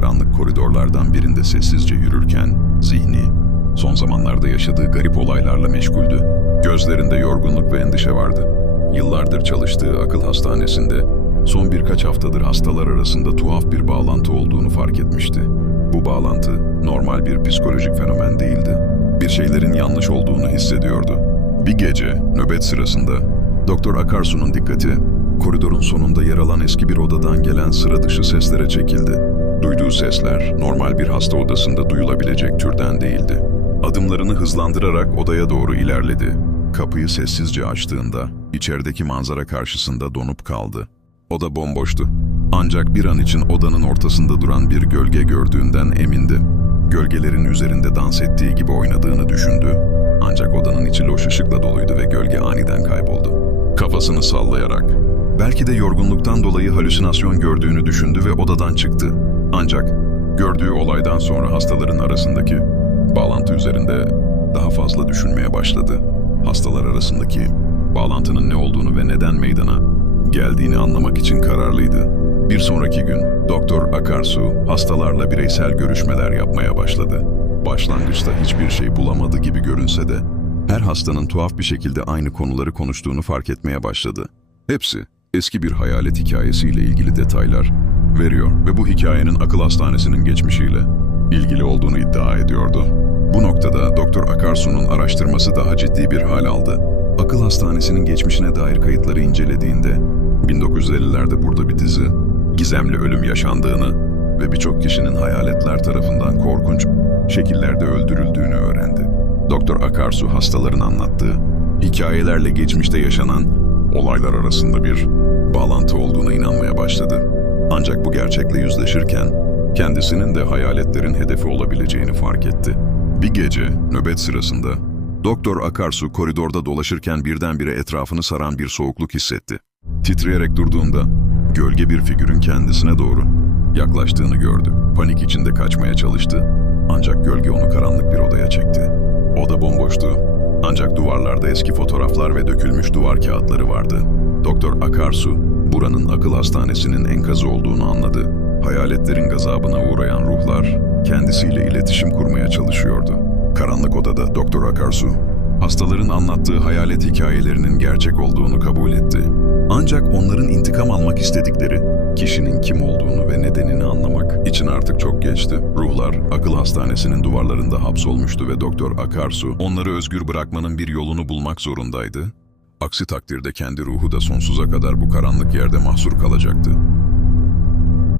karanlık koridorlardan birinde sessizce yürürken zihni son zamanlarda yaşadığı garip olaylarla meşguldü. Gözlerinde yorgunluk ve endişe vardı. Yıllardır çalıştığı akıl hastanesinde son birkaç haftadır hastalar arasında tuhaf bir bağlantı olduğunu fark etmişti. Bu bağlantı normal bir psikolojik fenomen değildi. Bir şeylerin yanlış olduğunu hissediyordu. Bir gece nöbet sırasında Doktor Akarsu'nun dikkati koridorun sonunda yer alan eski bir odadan gelen sıra dışı seslere çekildi. Duyduğu sesler normal bir hasta odasında duyulabilecek türden değildi. Adımlarını hızlandırarak odaya doğru ilerledi. Kapıyı sessizce açtığında içerideki manzara karşısında donup kaldı. Oda bomboştu. Ancak bir an için odanın ortasında duran bir gölge gördüğünden emindi. Gölgelerin üzerinde dans ettiği gibi oynadığını düşündü. Ancak odanın içi loş ışıkla doluydu ve gölge aniden kayboldu. Kafasını sallayarak, belki de yorgunluktan dolayı halüsinasyon gördüğünü düşündü ve odadan çıktı. Ancak gördüğü olaydan sonra hastaların arasındaki bağlantı üzerinde daha fazla düşünmeye başladı. Hastalar arasındaki bağlantının ne olduğunu ve neden meydana geldiğini anlamak için kararlıydı. Bir sonraki gün Doktor Akarsu hastalarla bireysel görüşmeler yapmaya başladı. Başlangıçta hiçbir şey bulamadı gibi görünse de her hastanın tuhaf bir şekilde aynı konuları konuştuğunu fark etmeye başladı. Hepsi eski bir hayalet hikayesiyle ilgili detaylar veriyor ve bu hikayenin akıl hastanesinin geçmişiyle ilgili olduğunu iddia ediyordu. Bu noktada Doktor Akarsu'nun araştırması daha ciddi bir hal aldı. Akıl hastanesinin geçmişine dair kayıtları incelediğinde 1950'lerde burada bir dizi gizemli ölüm yaşandığını ve birçok kişinin hayaletler tarafından korkunç şekillerde öldürüldüğünü öğrendi. Doktor Akarsu hastaların anlattığı hikayelerle geçmişte yaşanan olaylar arasında bir bağlantı olduğuna inanmaya başladı. Ancak bu gerçekle yüzleşirken kendisinin de hayaletlerin hedefi olabileceğini fark etti. Bir gece nöbet sırasında Doktor Akarsu koridorda dolaşırken birdenbire etrafını saran bir soğukluk hissetti. Titreyerek durduğunda gölge bir figürün kendisine doğru yaklaştığını gördü. Panik içinde kaçmaya çalıştı. Ancak gölge onu karanlık bir odaya çekti. Oda bomboştu. Ancak duvarlarda eski fotoğraflar ve dökülmüş duvar kağıtları vardı. Doktor Akarsu, buranın akıl hastanesinin enkazı olduğunu anladı. Hayaletlerin gazabına uğrayan ruhlar kendisiyle iletişim kurmaya çalışıyordu. Karanlık odada Doktor Akarsu, hastaların anlattığı hayalet hikayelerinin gerçek olduğunu kabul etti. Ancak onların intikam almak istedikleri, kişinin kim olduğunu ve nedenini anlamak için artık çok geçti. Ruhlar akıl hastanesinin duvarlarında hapsolmuştu ve Doktor Akarsu onları özgür bırakmanın bir yolunu bulmak zorundaydı. Aksi takdirde kendi ruhu da sonsuza kadar bu karanlık yerde mahsur kalacaktı.